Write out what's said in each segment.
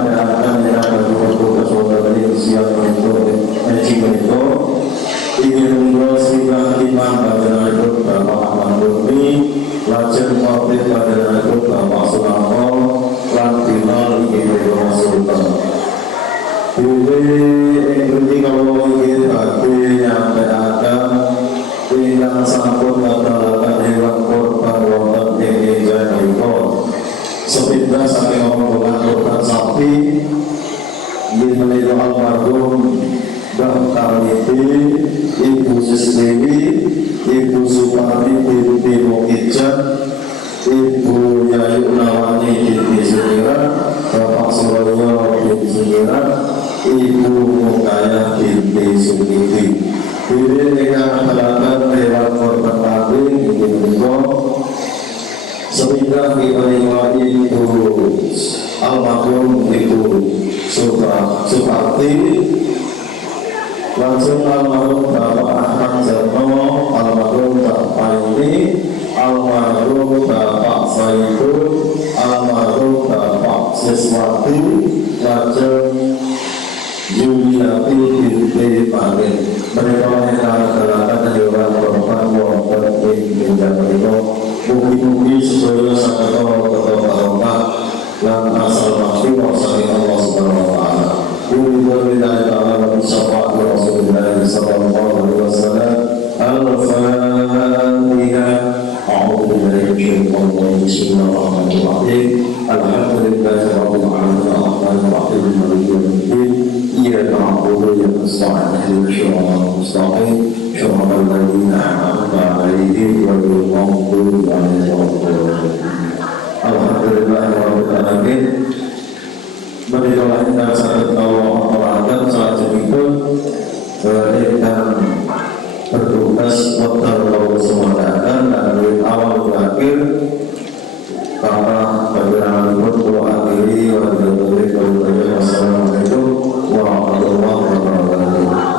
menyampaikan yang bertugas dari siap untuk mencintai ingin bersilah imam pada itu Bapak Ahmad Bumi lajeng khotib pada itu Bapak Sunarko lan final ingin bersultan ini kalau ingin bagi menyampaikan ingin sampun adalah hewan korban wonten ing Jawa sepindah saking omongan korban sapi ingin meniru almarhum Mbah Karniti, Ibu Sisdewi, Ibu Suparti binti Mukijat, Ibu Yayu Nawani binti Sumirat, Bapak Suryo binti Sumirat, Ibu Mukaya binti Sumiti. Diri dengan adalah lewat korban kambing ini meniko sepindah menerima Ibu almarhum Ibu Suparti langsung almarhum Bapak Ahmad Jarno, almarhum Bapak Paini, almarhum Bapak Saiful, almarhum Bapak Siswati, lajeng Yuliati binti Panin. Mereka menyelenggarakan hewan korban wonten ing bidang menika. Mugi-mugi sedaya saged tetep barokah lan asal mahfirah saking Allah Subhanahu wa taala. Bismillahirrahmanirrahim. Sallallahu alaihi wasallam. Al-Fatihah. A'udzu billahi minasyaitonir rajim. Bismillahirrahmanirrahim. Alhamdulillahirabbil alamin. Arrahmanir rahim. Maliki yaumiddin. Iyyaka na'budu wa iyyaka nasta'in. Ihdinas siratal mustaqim. Shiratal ladzina an'amta 'alaihim ghairil maghdubi 'alaihim waladdallin. Alhamdulillahirabbil alamin. Marilah kita sakit Allah Ta'ala saat itu berikan bertugas wakil Allah SWT dan dari awal ke akhir para bagian pun akhiri wassalamualaikum warahmatullahi wabarakatuh.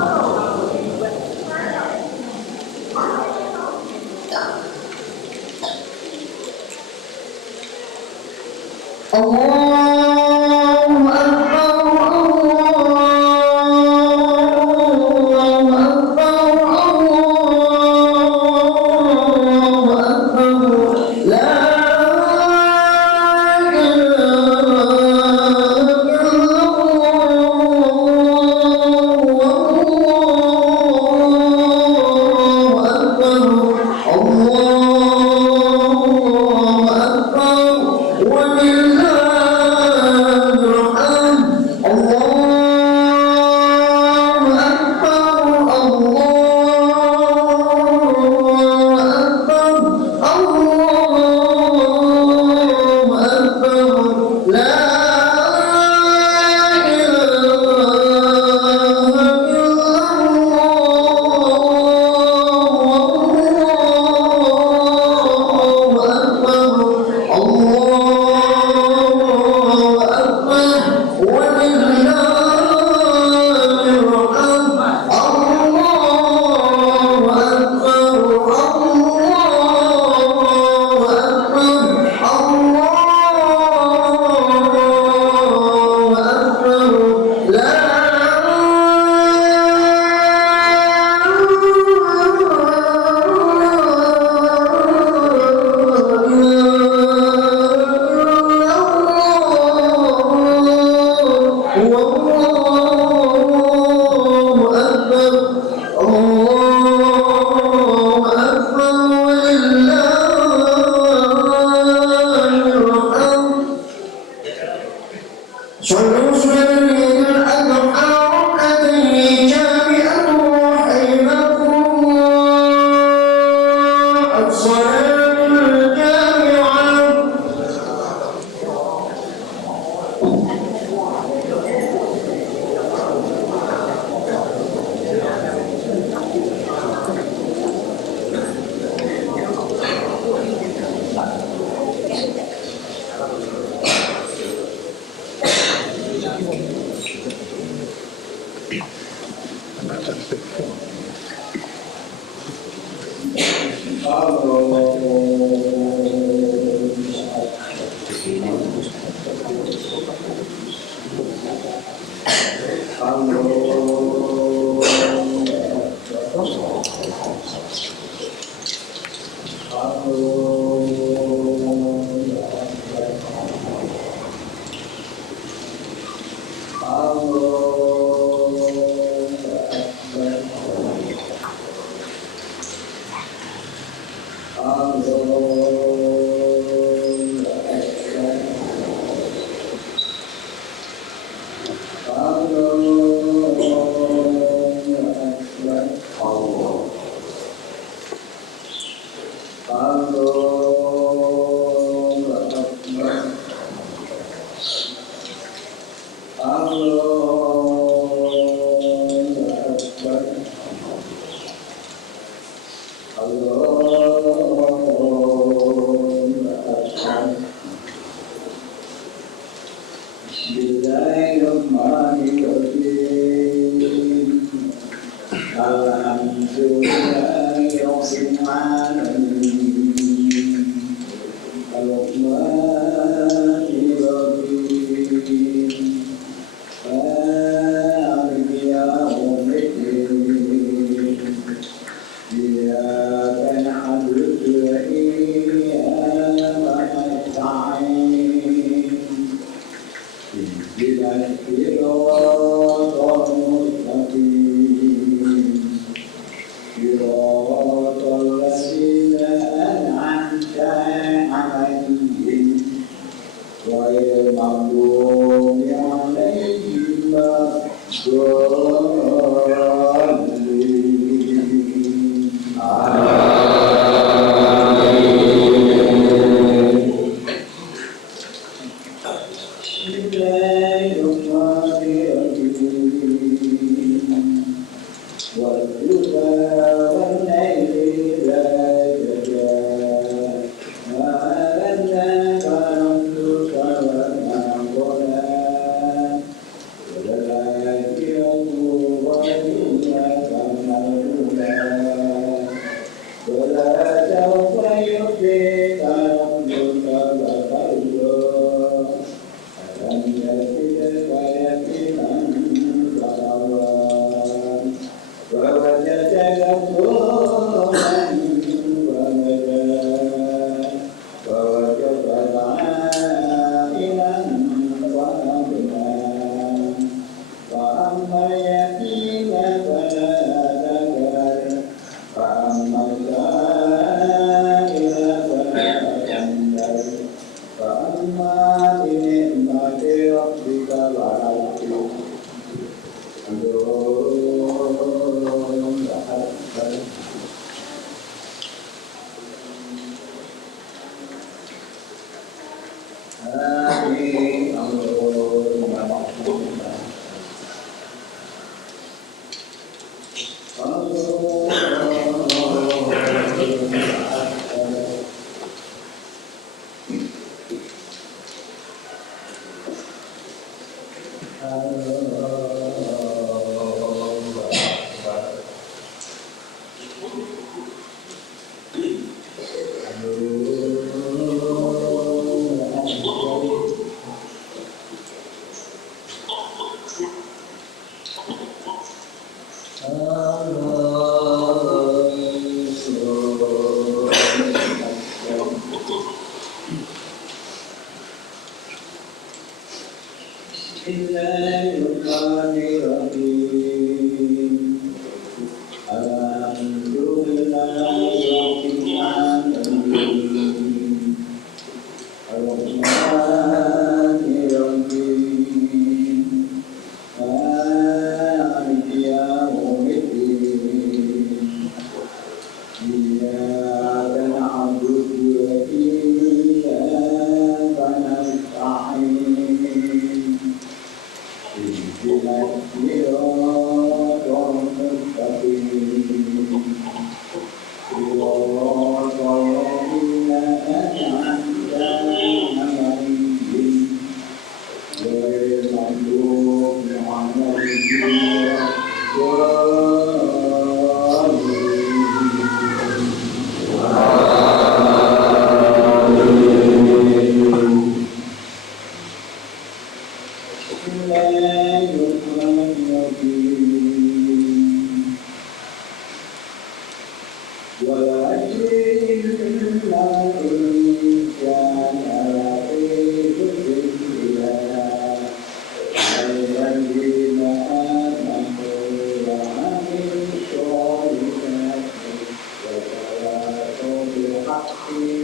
Assalamualaikum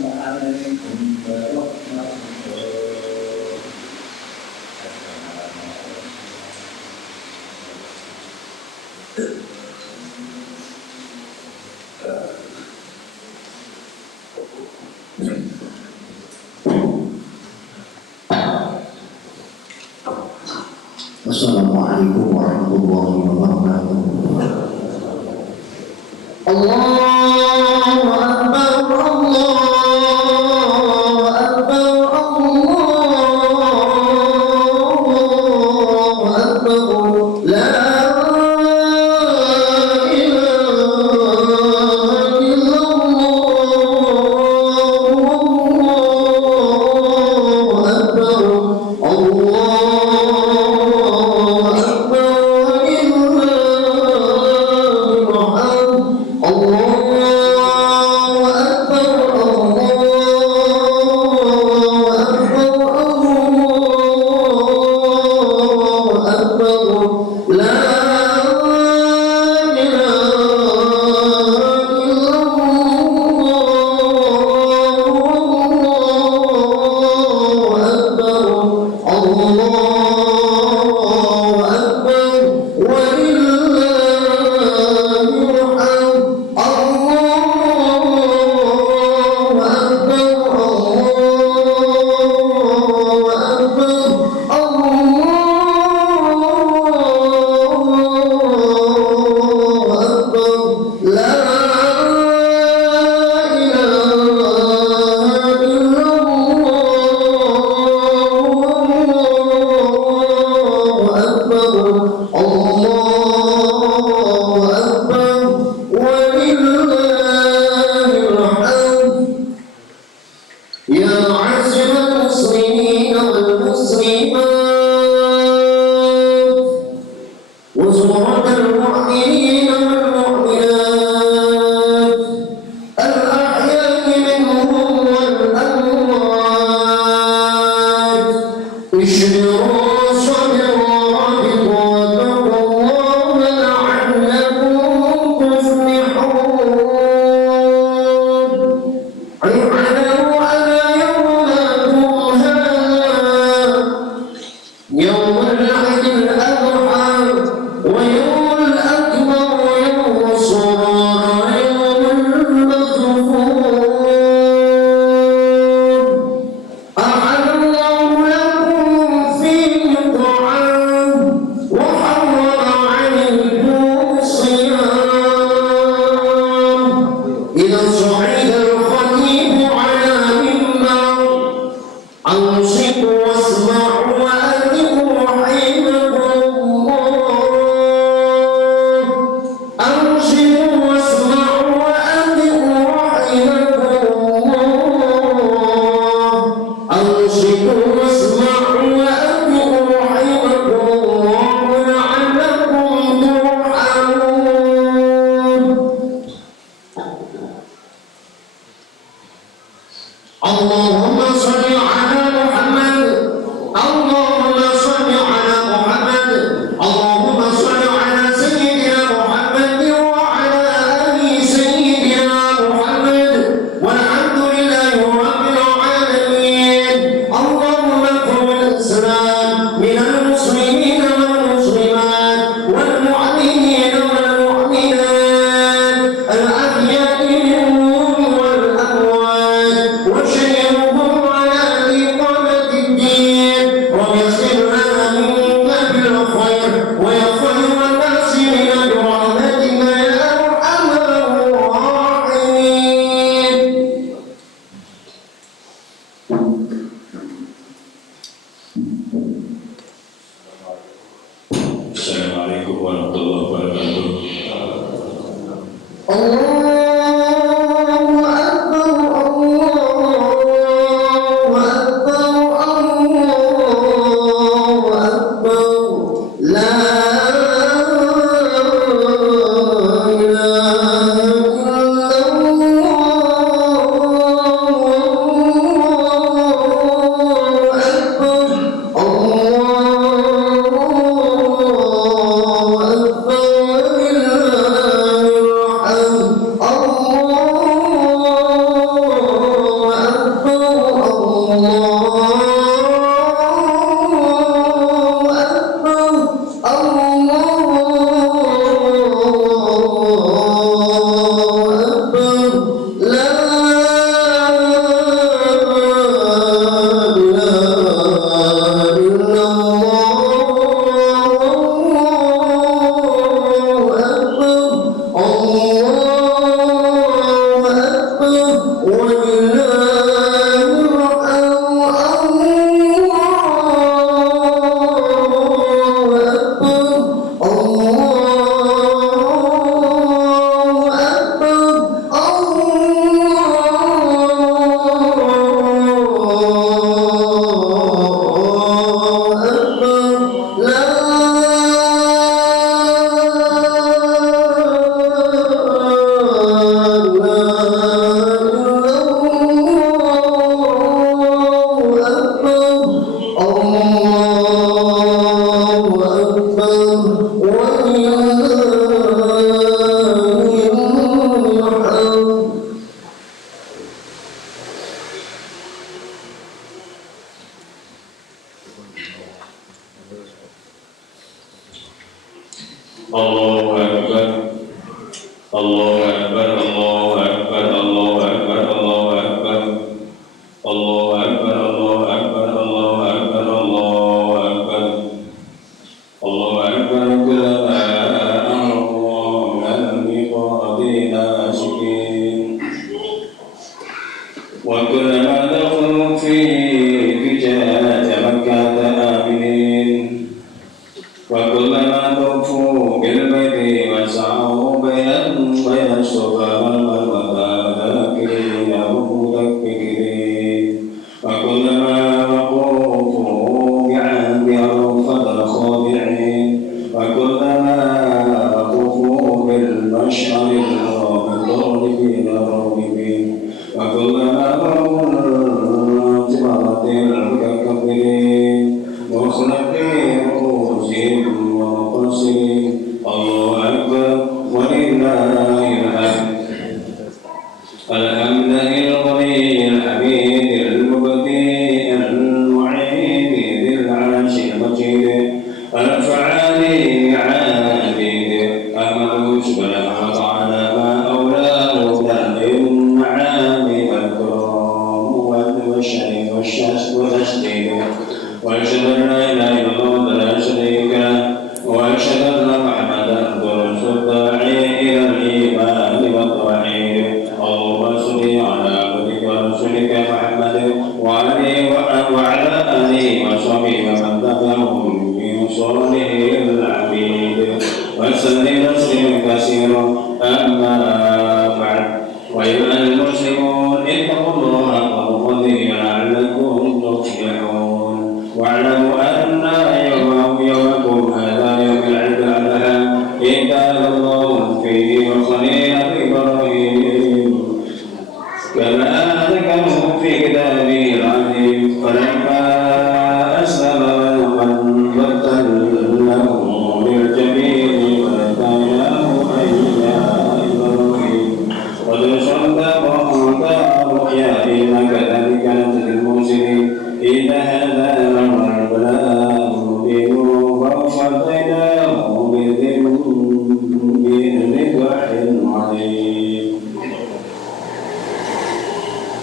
warahmatullahi Assalamualaikum warahmatullahi wabarakatuh. Allahu Akbar, Allahu Akbar, Allahu Akbar. La ilaha illallah, Allahu Akbar, Allahu Akbar.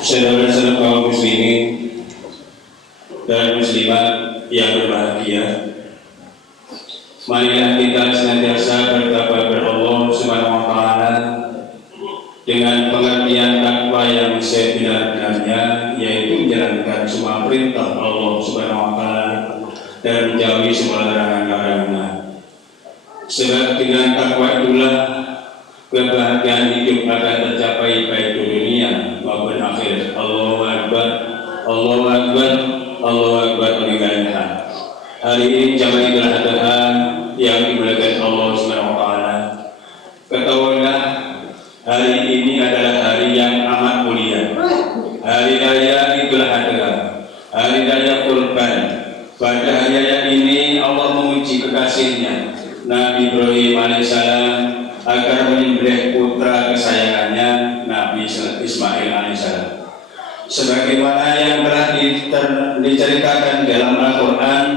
Saudara-saudara kaum muslimin dan muslimat yang berbahagia, marilah kita senantiasa bertakwa kepada Allah Subhanahu wa taala dengan pengertian takwa yang sebenar-benarnya, yaitu menjalankan semua perintah Allah Subhanahu wa taala dan menjauhi semua larangan-larangan. Sebab dengan takwa itulah kebahagiaan hidup akan tercapai baik di dunia maupun akhir. Allahu Akbar, Allahu Akbar, Allahu Akbar. Meninggalkan hari ini jamaah Idul Adha yang dimuliakan Allah Subhanahu wa taala. Ketahuilah hari ini adalah hari yang amat mulia, hari raya Idul Adha, hari raya Kurban. Pada hari raya ini Allah menguji kekasihnya Nabi Ibrahim alaihissalam agar menyembelih putra kesayangannya Nabi Ismail alaihissalam. Sebagaimana yang telah diceritakan dalam Al-Quran,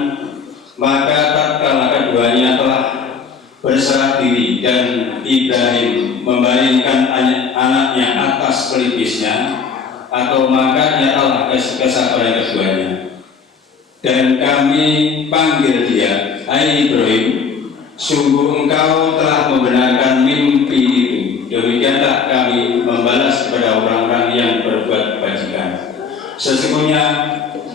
maka tatkala keduanya telah berserah diri dan Ibrahim membaringkan anaknya atas pelipisnya, atau maka ia telah kesabaran keduanya. Dan kami panggil dia, hai Ibrahim, sungguh engkau telah membenarkan mimpi itu. Demikianlah kami membalas kepada orang-orang yang berbuat kebajikan. Sesungguhnya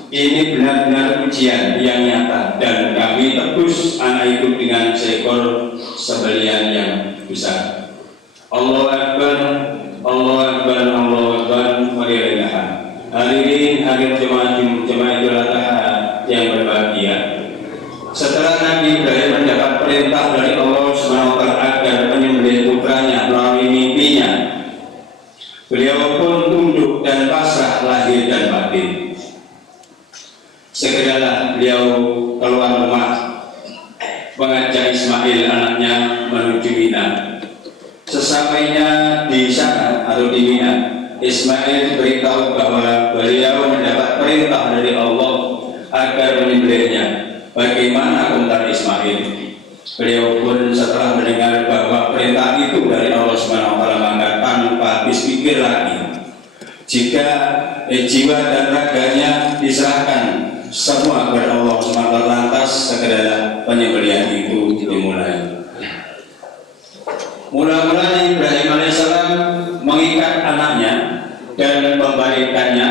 ini benar-benar ujian yang nyata, dan kami tebus anak itu dengan seekor sembelihan yang besar. Allahu Akbar, Allahu Akbar, Allahu Akbar. Walillahilhamd. Hadirin hadirat jemaah Idul Adha yang berbahagia. Setelah Nabi Ibrahim mendapat perintah dari Allah Subhanahu wa taala agar menyembelih putranya melalui mimpinya, beliau pun tunduk dan pasrah lahir dan batin. Segeralah beliau keluar rumah mengajak Ismail anaknya menuju Mina. Sesampainya di sana atau di Mina, Ismail beritahu bahwa beliau mendapat perintah dari Allah agar menyembelihnya. Bagaimana komentar Ismail? Beliau pun setelah mendengar bahwa perintah itu dari Allah Subhanahu wa taala, maka tanpa habis pikir lagi, jika jiwa dan raganya diserahkan semua kepada Allah Subhanahu wa taala, lantas segera penyembelihan itu dimulai. Mula-mula Ibrahim alaihissalam mengikat anaknya dan membaringkannya,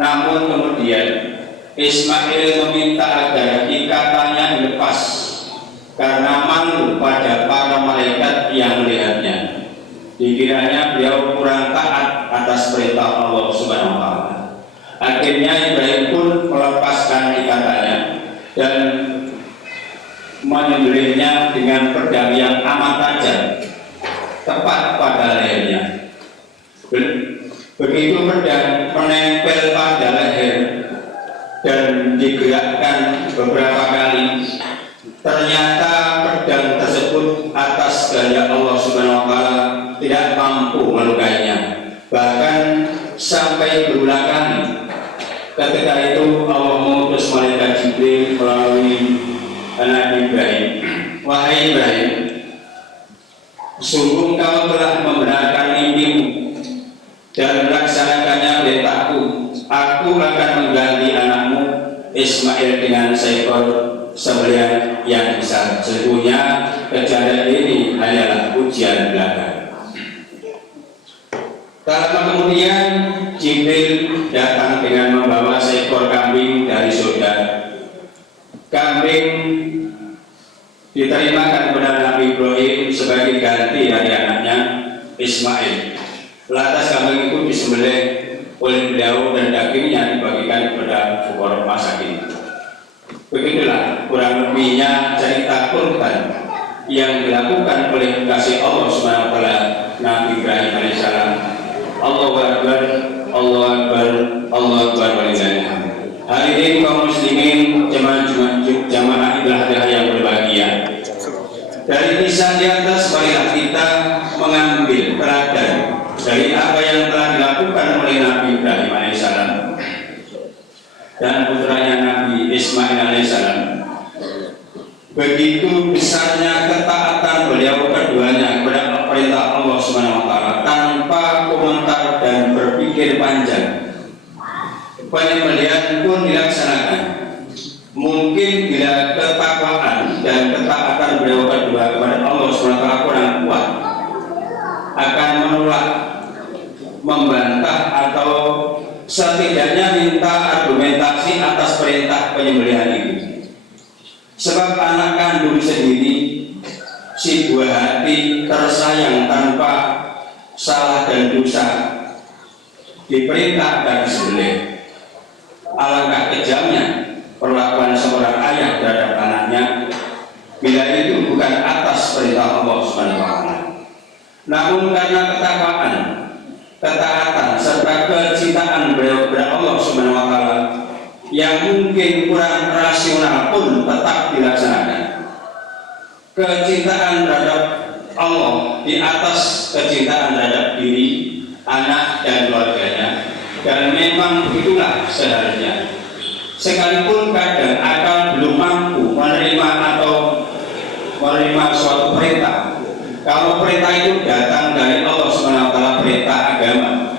namun kemudian Ismail meminta agar ikatannya dilepas karena malu pada para malaikat yang melihatnya. Dikiranya beliau kurang taat atas perintah Allah Subhanahu wa taala. Akhirnya Ibrahim pun melepaskan ikatannya dan menyembelihnya dengan pedang yang amat tajam tepat pada lehernya. Begitu pedang menempel pada leher dan digerakkan beberapa kali, ternyata pedang tersebut atas kehendak Allah Subhanahu wa taala tidak mampu melukainya. Bahkan sampai berulang kali. Ketika itu Allah mengutus malaikat Jibril melalui Nabi Ibrahim, wahai Ibrahim, sungguh engkau telah membenarkan mimpimu dan melaksanakannya perintahku. Aku akan mengganti anakmu Ismail dengan seekor sembelihan yang besar. Sesungguhnya kejadian ini hanyalah ujian belaka. Tak lama kemudian Jibril datang dengan membawa seekor kambing dari surga. Kambing diterimakan kepada Nabi Ibrahim sebagai ganti dari anaknya Ismail. Lantas kambing itu disembelih oleh beliau dan dagingnya dibagikan kepada fukara masakin. Begitulah kurang lebihnya cerita kurban yang dilakukan oleh kasih Allah Subhanahu wa taala Nabi Ibrahim alaihissalam. Allahu Akbar, Allahu Akbar, Allahu Akbar. Walillahilhamd. Hari ini kaum muslimin jamaah Idul Adha yang berbahagia. Dari kisah di atas, marilah kita mengambil teladan dari apa yang telah dilakukan oleh Nabi Ibrahim alaihissalam dan putranya Nabi Ismail alaihissalam. Begitu besarnya ketaatan beliau keduanya kepada perintah Allah Subhanahu wa taala tanpa komentar dan berpikir panjang. Penyembelihan pun dilaksanakan. Mungkin bila ketakwaan dan ketaatan beliau kedua kepada Allah Subhanahu wa taala kurang kuat, akan menolak, membantah atau setidaknya minta argumentasi atas perintah penyembelihan itu. Sebab anak kandung sendiri, si buah hati, tersayang sayang tanpa salah dan dosa diperintah agar disembelih. Alangkah kejamnya perlakuan seorang ayah terhadap anaknya bila itu bukan atas perintah Allah Subhanahu wa taala. Namun karena ketakwaan, ketaatan serta kecintaan beliau kepada Allah Subhanahu wa taala yang mungkin kurang rasional pun tetap dilaksanakan. Kecintaan terhadap Allah di atas kecintaan terhadap diri, anak dan keluarganya, dan memang begitulah seharusnya. Sekalipun kadang akal belum mampu menerima atau menerima suatu perintah, kalau perintah itu datang dari Allah SWT, perintah agama,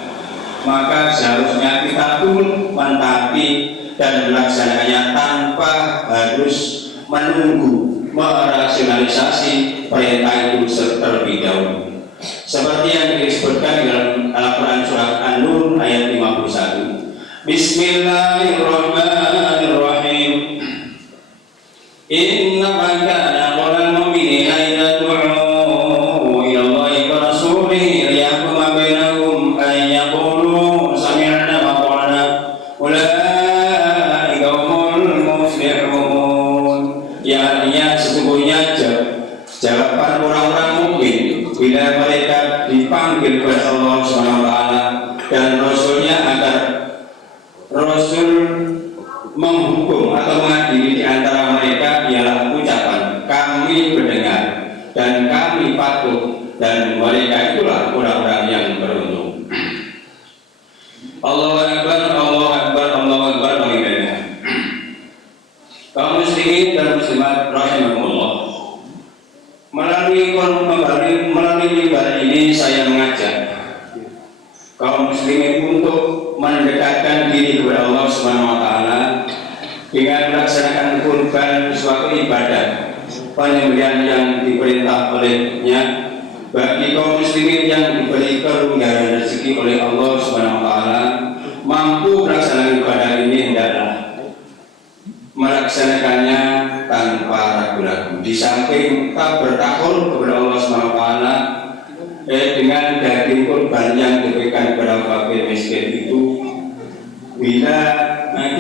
maka seharusnya kita pun mentaati dan melaksanakannya tanpa harus menunggu merasionalisasi perintah itu terlebih dahulu. Seperti yang disebutkan di dalam Al-Quran surat An-Nur ayat 51. Bismillahirrahmanirrahim. Innama kana qawlal mu'minina idza du'u ila Allahi wa rasulihi liyahkuma bainahum an yaqulu sami'na wa ata'na ulaika humul muflihun. Ya, artinya sesungguhnya jawaban orang-orang mukmin bila mereka dipanggil oleh Allah SWT dan Rasulnya agar Rasul menghukum atau mengadili di antara mereka ialah ucapan kami mendengar dan kami patuh, dan mereka itulah orang-orang yang beruntung. Allahu Akbar, Allahu Akbar, Allahu Akbar. Kaum muslimin dan muslimat rahimahumullah, melalui mimbar ini saya mengajak kaum muslimin untuk mendekatkan diri kepada Allah Subhanahu wa taala dengan melaksanakan kurban, suatu ibadah penyembelihan yang diperintah olehnya bagi kaum muslimin yang diberi karuniaan rezeki oleh Allah Subhanahu wa taala mampu melaksanakan ibadah ini, hendaklah melaksanakannya tanpa ragu-ragu. Di samping tak bertakun kepada Allah Subhanahu wa taala dengan daging kurban yang diberikan kepada fakir miskin itu, bila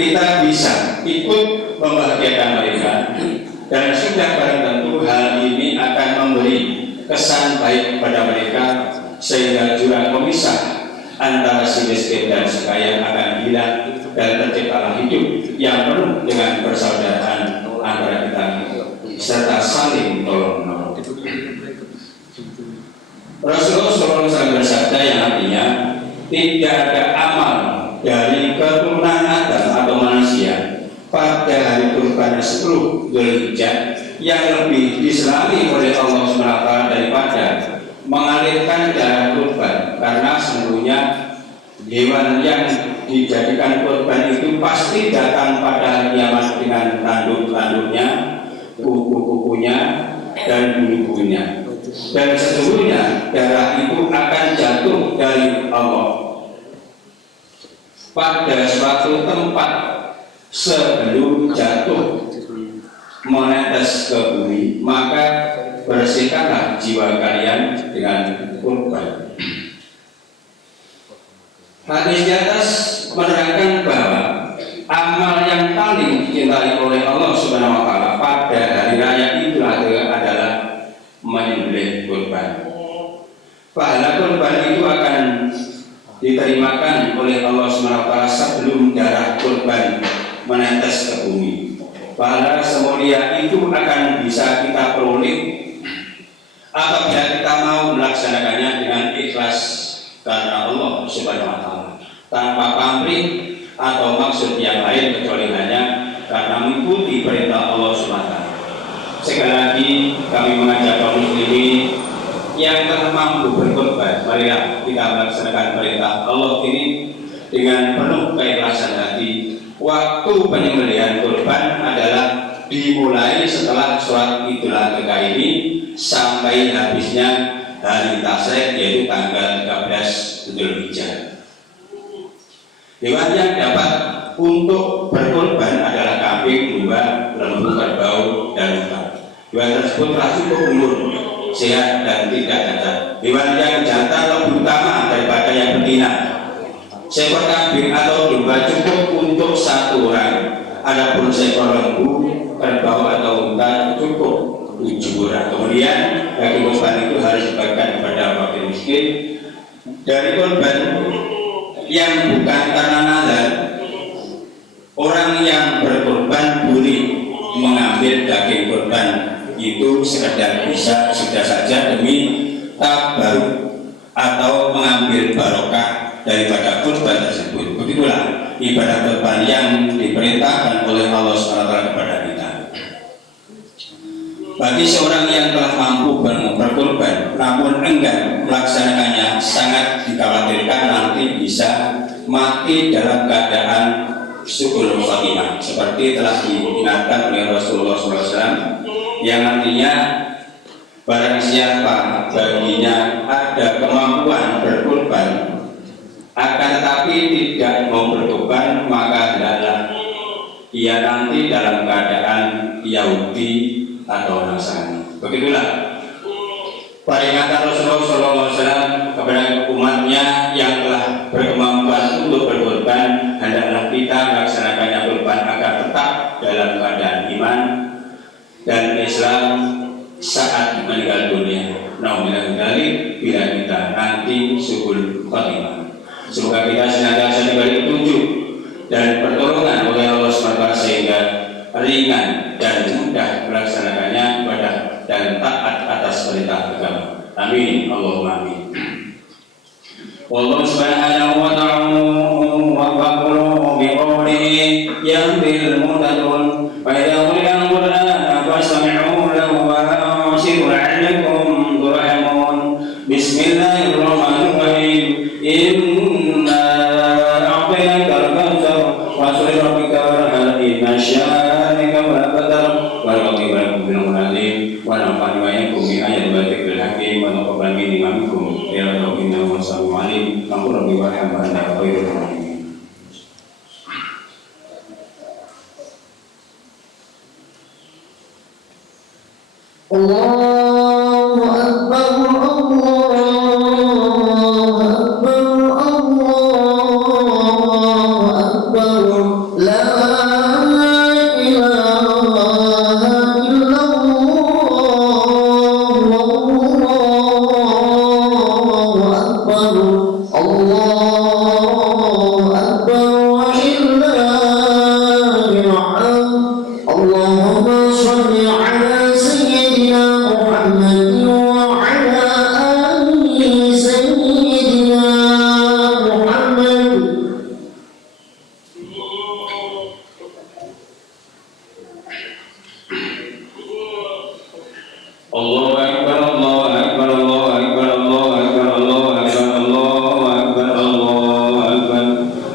kita bisa ikut membahagiakan mereka, dan sudah barang tentu hal ini akan memberi kesan baik kepada mereka, sehingga jurang pemisah antara si miskin dan si kaya akan hilang dan terciptalah hidup yang penuh dengan persaudaraan antara kita serta saling tolong-menolong. Rasulullah SAW bersabda yang artinya tidak ada amal dari keturunan Adam atau manusia pada hari kurban 10 Dzulhijjah yang lebih disenangi oleh Allah SWT daripada mengalirkan darah kurban, karena sesungguhnya hewan yang dijadikan kurban itu pasti datang pada hari kiamat dengan tanduk-tanduknya, kuku-kukunya, dan bulu-bulunya. Dan sesungguhnya darah itu akan jatuh dari Allah pada suatu tempat sebelum jatuh menetes ke bumi, maka bersihkanlah jiwa kalian dengan kurban. Hadis di atas menerangkan bahwa amal yang paling dicintai oleh Allah Subhanahu wa taala pada hari raya Idul Adha adalah menyembelih kurban. Pahala kurban itu akan diterimakan oleh Allah Subhanahu wa taala sebelum darah kurban menetes ke bumi. Pahala semulia itu akan bisa kita peroleh apabila kita mau melaksanakannya dengan ikhlas karena Allah Subhanahu wa taala, tanpa pamrih atau maksud yang lain kecuali hanya karena mengikuti perintah Allah Subhanahu wa taala. Sekali lagi kami mengajak kaum muslimin yang telah mampu berkorban, marilah kita melaksanakan perintah Allah ini dengan penuh keikhlasan hati. Waktu penyembelihan kurban adalah dimulai setelah sholat Idul Adha ini sampai habisnya hari Tasyrik, yaitu tanggal 13 Dzulhijjah. Hewan yang dapat untuk berkorban adalah kambing, domba, lembu, kerbau, dan unta. Hewan tersebut telah cukup umur sehat dan tidak cacat. Hewan yang jantan lebih utama daripada yang betina. Seekor kambing atau domba cukup untuk satu orang. Adapun seekor lembu, kerbau atau unta cukup 7 orang. Kemudian daging korban itu harus dibagikan kepada fakir miskin. Dari korban yang bukan karena nazar, orang yang berkorban boleh mengambil daging korban itu sekedar bisa sudah saja demi tabaruk atau mengambil barokah daripada korban tersebut. Begitulah ibadah korban yang diperintahkan oleh Allah SWT kepada kita. Bagi seorang yang telah mampu berkorban namun enggan melaksanakannya, sangat dikhawatirkan nanti bisa mati dalam keadaan su'ul khatimah, seperti telah diingatkan oleh Rasulullah SAW, yang artinya barang siapa baginya ada kemampuan berkorban akan tetapi tidak mau berkorban, maka hendaklah ia nanti dalam keadaan Yahudi atau Nasrani. Begitulah peringatan Rasulullah SAW kepada umatnya yang telah berkemampuan untuk berkorban, hendaklah kita melaksanakannya korban agar tetap dalam keadaan iman dan Islam saat meninggal dunia. Nauzubillah dari bila kita nanti su'ul khatimah. Semoga kita senantiasa diberi petunjuk dan pertolongan oleh Allah SWT sehingga ringan dan mudah melaksanakannya ibadah dan taat atas perintah agama. Amin. Allahumma amin. Wallahu subhanahu wa ta'ala wa qulu bi qawlihi yahbil mutadun wa idza qila al-qur'an fastami'u lahu wa ansitu la'allakum turhamun. Bismillahirrahmanirrahim. Inna a'tainaka al-kautsar wa sholli rabbika warhal inna syani'aka wal abtar wa rabbika bil munadim wa nafa'ani wa yakum bi ayatil batil hakim wa taqabbal minni wa minkum ya rabbi innahu sami'un alim. Rabbi warhamna anta khairul rahimin. Allahu akbar, Allahu akbar, Allahu akbar, la ilaha illallah, Allahu akbar, Allahu akbar wa lillahi alhamd. Allahumma shalli ala sayyidina Muhammad wa ala ali sayyidina Muhammad. Allahu akbar, Allahu akbar, Allahu akbar, Allahu akbar, Allahu akbar, Allahu akbar, Allahu akbar,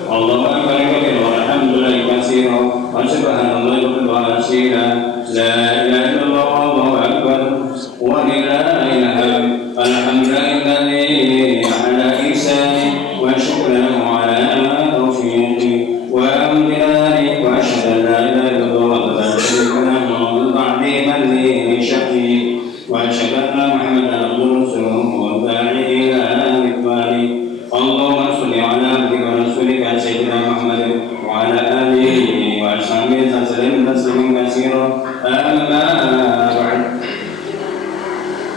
Allahu akbar, walhamdulillahi katsiran wa subhanallahi wa bihamdihi, la ilaha illallah, Allahu akbar, wa lillahil hamd. Alhamdulillahi ala ihsani wa syukran ala taufiqi wa amdani wa asyhadu an la ilaha illallah wa la syarika lahu ta'ziman li syar'i wa asyhadu anna Muhammadan abduhu wa rasuluhu wa da'i ila ridwani. Allahumma shalli ala abdika wa rasulika sayyidina Muhammad wa ala alihi wa ashabihi sallim tasliman katsiran. Amma ba'd.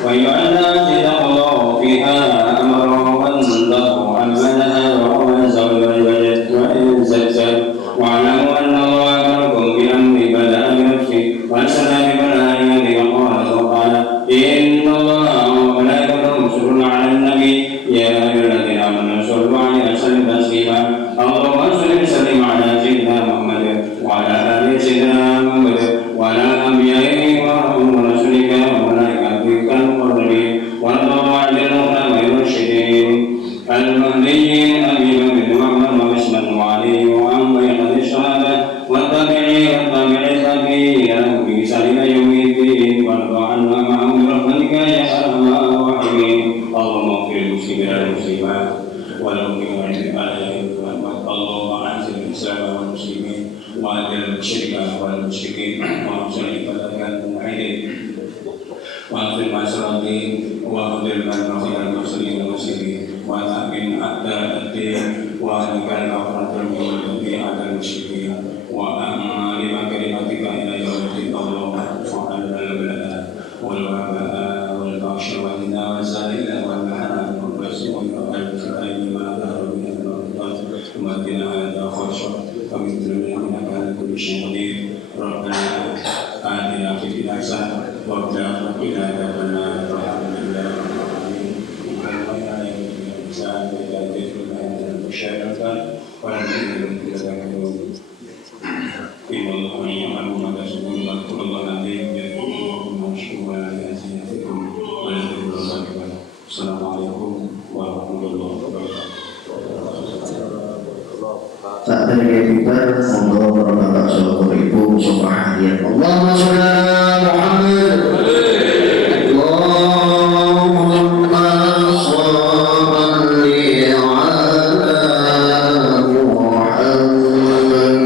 Wa yu'anna jadallahu fiha amara wa nallahu amana wa zawal wajad wa inzal wa alamu anna Allah amarakum bi amri bada'a bi nafsi wa salami bada'a bi qala subhanahu inna Allah wa malaikatahu yusalluna 'alan nabi ya ayyuhalladzina amanu sallu 'alaihi wa sallimu taslima. Allahumma shalli wa sallim 'ala sayyidina Muhammad wa 'ala ali sayyidina Muhammad wa 'ala anbiya'i wa rasulika wa malaikatika al-muqarrabin wa tawakkal 'alal musyrikin al-mahdiyyin amin bin Muhammad wa isman wa ali wa amma yaqdi syahada wa tabi'i wa tabi'i tabi'in bi salina yaumiddin wa ta'ala ma'am rahmatika ya arhamar rahimin. Allahumma fil muslimin wal muslimat wal mu'minin wal mu'minat. Allahumma anzil al-islam wal muslimin wa adil al-syirka wal musyrikin wa anzil ibadaka al-mu'minin واغفر معصرتي واغفر المنفخين المرسلين والمرسلين وتأمن أعداء الدين وأهلك الأفراد المؤمنين على المشركين وأعمل بكلمتك إلى يوم الدين اللهم وعلى البلاء والوباء والبعش والغنى والزلل والمحنة والرسول والفتن ما ظهر منها والباطن ومدنا هذا خشع ومثل منك على كل شيء قدير ربنا آتنا في الدنيا حسنة وفي الآخرة عذاب النار الحمد لله رب العالمين الإنسان إذا ذكر المشاعر ولم يكن يتذكرون إن الله يعلم ما تشركون واذكروا الله العظيم يذكركم واشكروه على ألسنتكم ولذكر الله أكبر السلام عليكم ورحمة الله وبركاته. Tak ada kita Allah berkata seluruh ibu subhanahu Allahumma sholli ala Muhammad Allahumma sholli ala Muhammad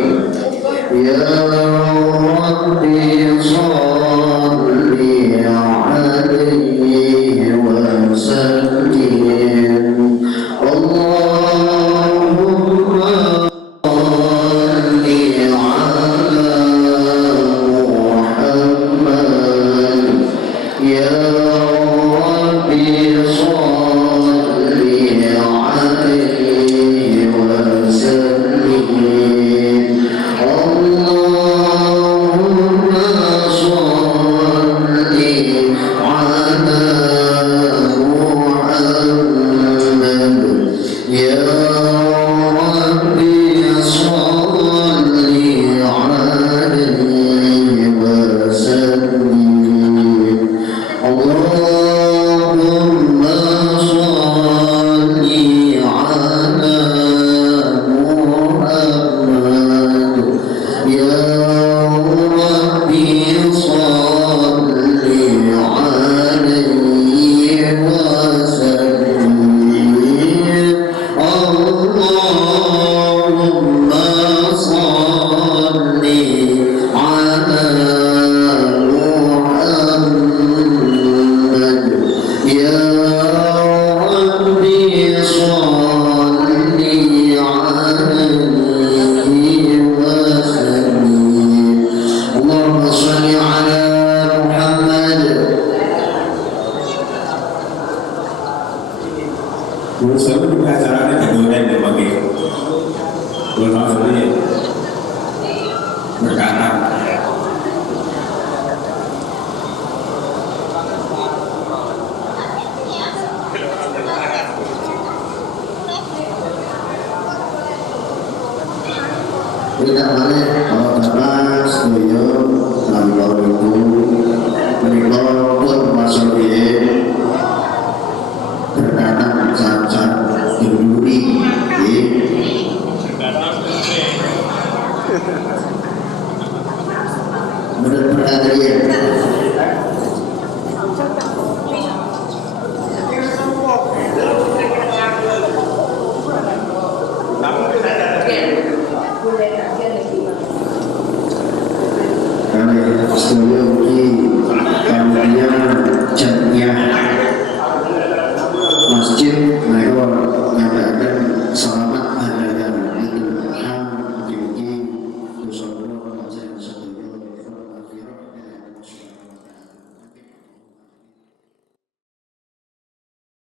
ya Rabbi sholli alaihi wa sallim Allahumma Selalu juga acaranya kemudian dipakai bermaksudnya berkata tidak boleh kalau karena setuju kalau itu berikut pun masuk berkata cacat duri menurut perkataannya